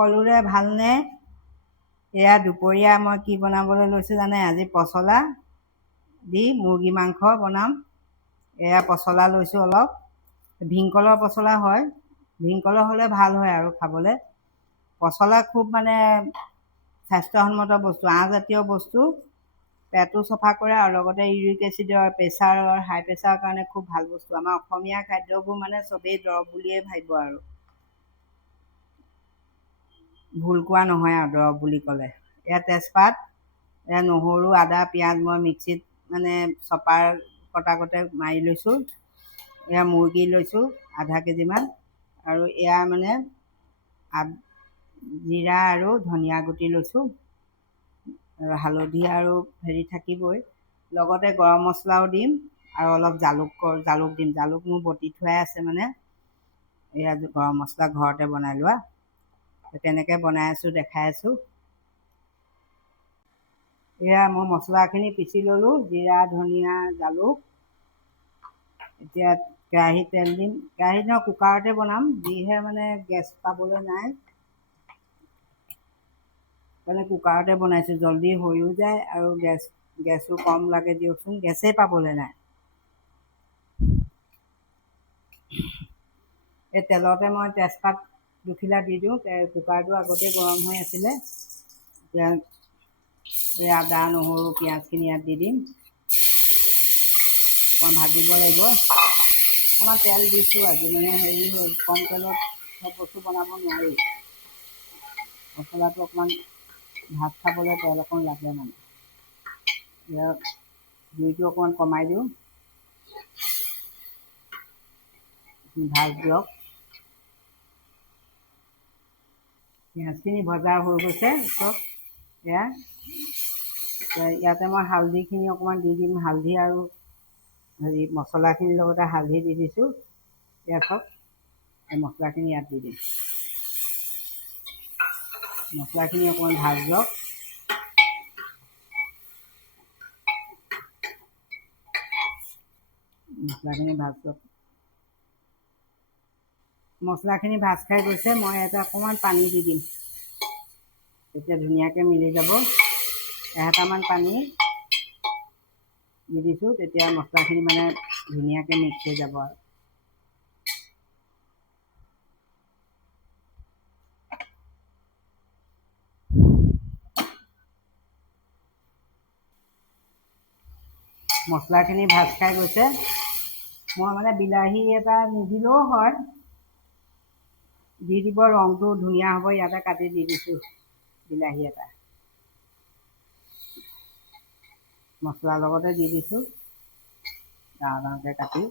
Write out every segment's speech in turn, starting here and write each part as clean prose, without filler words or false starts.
সকলোৰে ভালনে? এয়া দুপৰীয়া মই কি বনাবলৈ লৈছোঁ জানে? আজি পচলা দি মুৰ্গী মাংস বনাম। এয়া পচলা লৈছোঁ অলপ, ভীমকলৰ পচলা হয়। ভীমকলৰ হ'লে ভাল হয় আৰু খাবলৈ। পচলা খুব মানে স্বাস্থ্যসন্মত বস্তু, আঁহজাতীয় বস্তু, পেটটো চফা কৰে আৰু লগতে ইউৰিক এচিডৰ, প্ৰেছাৰৰ, হাই প্ৰেছাৰৰ কাৰণে খুব ভাল বস্তু। আমাৰ অসমীয়া খাদ্যবোৰ মানে চবেই দৰৱ বুলিয়ে ভাবিব আৰু ভুল কোৱা নহয় আৰু দৰৱ বুলি ক'লে। এয়া তেজপাত, এয়া নহৰু, আদা, পিঁয়াজ মই মিক্সিত মানে চপাৰ কটাকতে মাৰি লৈছোঁ। এয়া মুৰ্গী লৈছোঁ আধা কেজিমান, আৰু এয়া মানে জিৰা আৰু ধনিয়া গুটি লৈছোঁ, আৰু হালধি আৰু হেৰি থাকিবই, লগতে গৰম মছলাও দিম আৰু অলপ জালুক দিম। জালুক মোৰ বটি থোৱাই আছে, মানে এয়া গৰম মছলা ঘৰতে বনাই লোৱা। তেনেকৈ বনাই আছোঁ, দেখাই আছোঁ। এয়া মই মছলাখিনি পিচি ল'লোঁ, জিৰা, ধনিয়া, জালুক। এতিয়া কেৰাহীত তেল দিম। কেৰাহীত নহয়, কুকাৰতে বনাম, যিহে মানে গেছ পাবলৈ নাই, সেইকাৰণে কুকাৰতে বনাইছোঁ। জলদি হৈও যায় আৰু গেছো কম লাগে দিয়কচোন, গেছেই পাবলৈ নাই। এই তেলতে মই তেজপাত দুখিলা দি দিওঁ। কুকাৰটো আগতে গৰম হৈ আছিলে। এতিয়া এই আদা, নহৰু, পিঁয়াজখিনি ইয়াত দি দিম। অকণমান ভাজিব লাগিব। অকণমান তেল দিছোঁ আজি, মানে হেৰি হ'ল, কম তেলত চব বস্তু বনাব নোৱাৰি। মছলাটো অকণমান ভাত খাবলৈ তেল অকণ লাগে মানে। ইয়াত জুইটো অকণমান কমাই দিওঁ, ভাজ দিয়ক। পিঁয়াজখিনি ভজা হৈ গৈছে চব। ইয়াতে মই হালধিখিনি অকণমান দি দিম। হালধি আৰু হেৰি মছলাখিনিৰ লগতে হালধি দি দিছোঁ। এয়া চব এই মছলাখিনি ইয়াত দি দিম। মছলাখিনি অকণমান ভাজ লওক। মছলাখিনি ভাজ লওক। মছলাখিনি ভাজ খাই গৈছে। মই ইয়াতে অকণমান পানী দি দিম, তেতিয়া ধুনীয়াকৈ মিলি যাব। এহেতামান পানী দি দিছোঁ, তেতিয়া মছলাখিনি মানে ধুনীয়াকৈ মিক্স হৈ যাব আৰু। মছলাখিনি ভাজ খাই গৈছে। মই মানে বিলাহী এটা নিদিলেও হয়, দি দিব, ৰংটো ধুনীয়া হ'ব। ইয়াতে কাটি দি দিছোঁ বিলাহী এটা, মছলাৰ লগতে দি দিছোঁ ডাঙৰ ডাঙৰকৈ কাটি।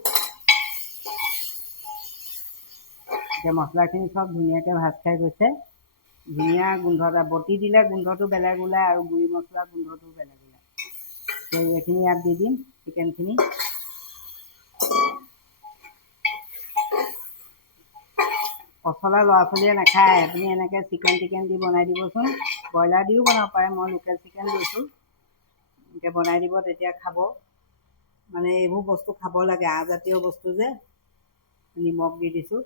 এতিয়া মছলাখিনি চব ধুনীয়াকৈ ভাজ খাই গৈছে। ধুনীয়া গোন্ধ এটা, বটি দিলে গোন্ধটো বেলেগ ওলায় আৰু গুড়ি মছলাৰ গোন্ধটোও বেলেগ ওলায়। এইখিনি ইয়াত দি দিম, চিকেনখিনি। পচলা ল'ৰা ছোৱালীয়ে নাখায়, আপুনি এনেকৈ চিকেন দি বনাই দিবচোন। ব্ৰইলাৰ দিও বনাব পাৰে, মই লোকেল চিকেন লৈছোঁ। এনেকৈ বনাই দিব, তেতিয়া খাব। মানে এইবোৰ বস্তু খাব লাগে, আঁহজাতীয় বস্তু যে। নিমখ দি দিছোঁ।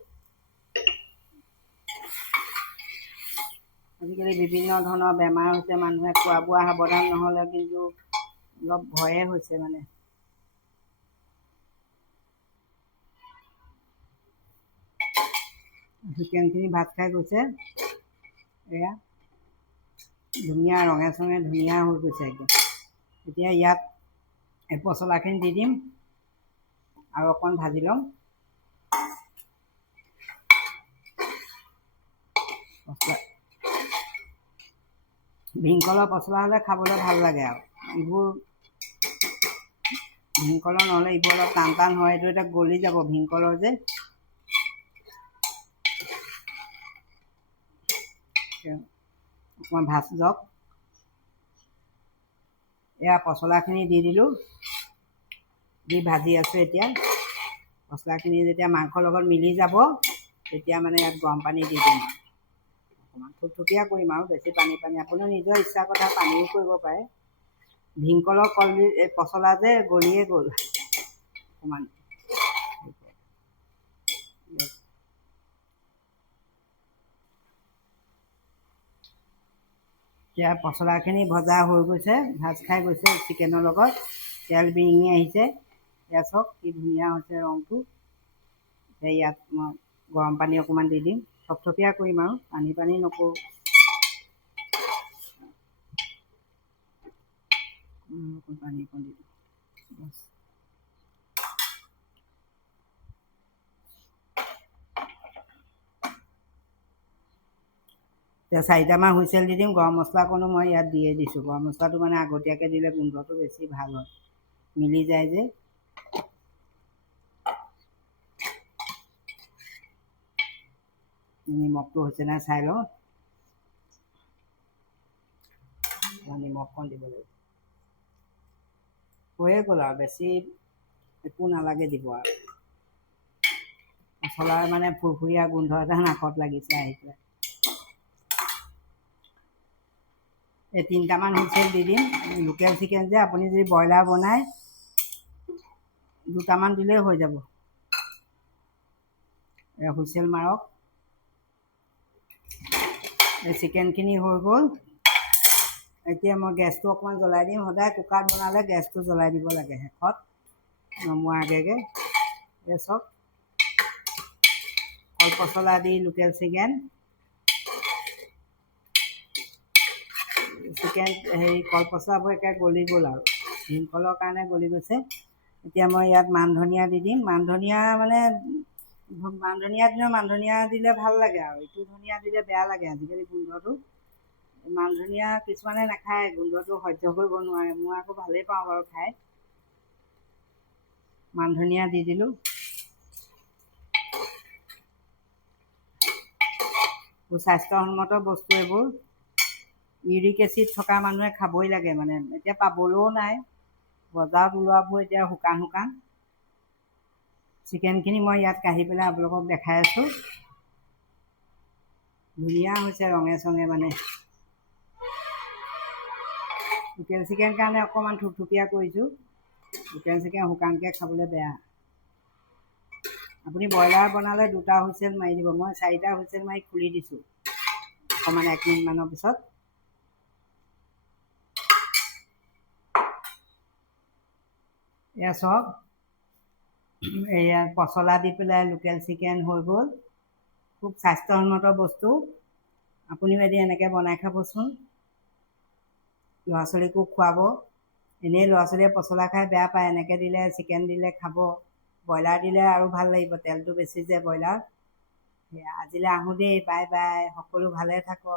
আজিকালি বিভিন্ন ধৰণৰ বেমাৰ হৈছে, মানুহে খোৱা বোৱা সাৱধান নহ'লে কিন্তু অলপ ভয়ে হৈছে মানে। চিকেনখিনি ভাত খাই গৈছে। এয়া ধুনীয়া ৰঙে চঙে ধুনীয়া হৈ গৈছে একদম। এতিয়া ইয়াত এই পচলাখিনি দি দিম আৰু অকণ ভাজি ল'ম। ভীমকলৰ পচলা হ'লে খাবলৈ ভাল লাগে আৰু। এইবোৰ ভীমকলৰ নহ'লে এইবোৰ অলপ টান টান হয়। এইটো এতিয়া গলি যাব, ভীমকলৰ যে। অকণমান ভাজ লওক। এয়া পচলাখিনি দি দিলোঁ, দি ভাজি আছোঁ। এতিয়া মছলাখিনি যেতিয়া মাংসৰ লগত মিলি যাব, তেতিয়া মানে ইয়াত গৰম পানী দি দিম। অকণমান থুপথুপীয়া কৰিম আৰু, বেছি পানী আপুনি নিজৰ ইচ্ছাৰ কথা পানীও কৰিব পাৰে। ভীমকলৰ পচলা যে গলিয়ে গ'ল অকণমান। এতিয়া পচলাখিনি ভজা হৈ গৈছে, ভাজ খাই গৈছে চিকেনৰ লগত, তেল বিৰিঙি আহিছে। এয়া চাওক কি ধুনীয়া হৈছে ৰংটো। এতিয়া ইয়াত মই গৰম পানী অকণমান দি দিম, থপথপীয়া কৰিম আৰু পানী পানী নকৰোঁ। পানী অকণ দি দিম বছ। এতিয়া 4টামান হুইচেল দি দিম। গৰম মছলাকণো মই ইয়াত দিয়ে দিছোঁ। গৰম মছলাটো মানে আগতীয়াকৈ দিলে গোন্ধটো বেছি ভাল হয়, মিলি যায় যে। নিমখটো হৈছে নাই চাই লওঁ। নিমখখন দিব লাগিব। হৈয়ে গ'ল আৰু, বেছি একো নালাগে দিব আৰু। মছলাৰ মানে ফুৰফুৰীয়া গোন্ধ এটা নাকত লাগিছে আহি পেলাই। এই 3টামান হুইচেল দি দিম। লোকেল চিকেন যে, আপুনি যদি ব্ৰইলাৰ বনায় 2টামান দিলেই হৈ যাব। হুইচেল মাৰক। এই চিকেনখিনি হৈ গ'ল। এতিয়া মই গেছটো অকণমান জ্বলাই দিম। সদায় কুকাৰত বনালে গেছটো জ্বলাই দিব লাগে শেষত, নমোৱাৰ আগে আগে। এই চাওক কল পচলা দি লোকেল চিকেন কল পচলাবোৰ একে গলি গ'ল আৰু, ভীমকলৰ কাৰণে গলি গৈছে। এতিয়া মই ইয়াত মান ধনিয়া দি দিম। মান ধনিয়া মানে মান ধনিয়া দিনৰ মান ধনিয়া দিলে ভাল লাগে আৰু, ইটো ধনিয়া দিলে বেয়া লাগে আজিকালি গোন্ধটো। মান ধনিয়া কিছুমানে নাখায়, গোন্ধটো সহ্য কৰিব নোৱাৰে। মই আকৌ ভালেই পাওঁ বাৰু খাই। মান ধনিয়া দি দিলোঁ। স্বাস্থ্যসন্মত বস্তু এইবোৰ। ইউৰিক এচিড থকা মানুহে খাবই লাগে মানে, এতিয়া পাবলৈও নাই। বজাৰত ওলোৱাবোৰ এতিয়া শুকান শুকান। চিকেনখিনি মই ইয়াত কাঢ়ি পেলাই আপোনালোকক দেখাই আছোঁ। ধুনীয়া হৈছে ৰঙে চঙে মানে। লোকেল চিকেন কাৰণে অকণমান থুপথুপীয়া কৰিছোঁ। লোকেল চিকেন শুকানকৈ খাবলৈ বেয়া। আপুনি ব্ৰইলাৰ বনালে 2টা হুইচেল মাৰি দিব। মই 4টা হুইচেল মাৰি খুলি দিছোঁ অকণমান 1 মিনিটমানৰ পিছত। এয়া চাওক, এয়া পচলা দি পেলাই লোকেল চিকেন হৈ গ'ল। খুব স্বাস্থ্যসন্মত বস্তু। আপুনিও এদিন এনেকৈ বনাই খাবচোন, ল'ৰা ছোৱালীকো খুৱাব। এনেই ল'ৰা ছোৱালীয়ে পচলা খাই বেয়া পায়, এনেকৈ দিলে চিকেন দিলে খাব। ব্ৰইলাৰ দিলে আৰু ভাল লাগিব, তেলটো বেছি যে ব্ৰইলাৰ। আজিলৈ আহোঁ দেই, বাই বাই। সকলো ভালে থাকক।